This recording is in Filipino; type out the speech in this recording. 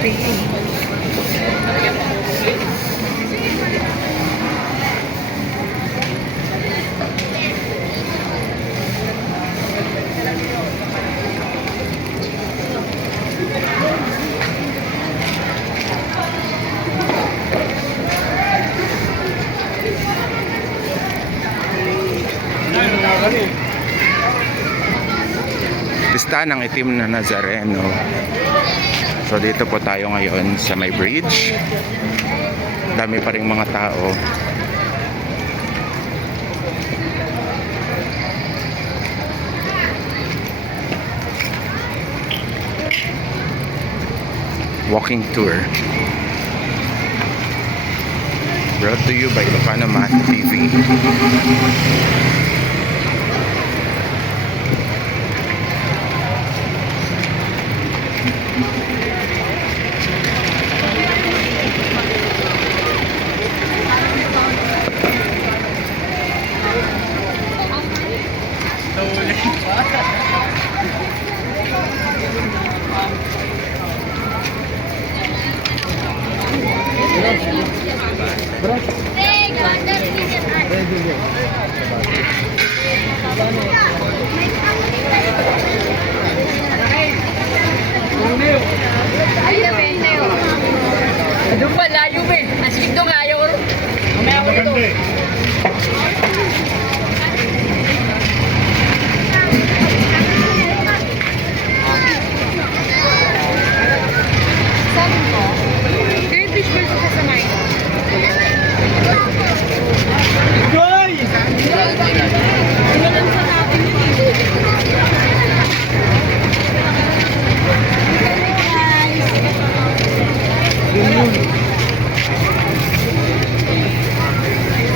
Pista ng itim na Nazareno. So dito po tayo ngayon sa may bridge. Dami pa ring mga tao. Walking tour. Brought to you by Ilocano Math TV. Doon pa, layo ba eh. Asik doon, ayaw ko. Mamaya ko dito. Sabi mo, British versus kasamain. Joy! Ulan sa natin yun.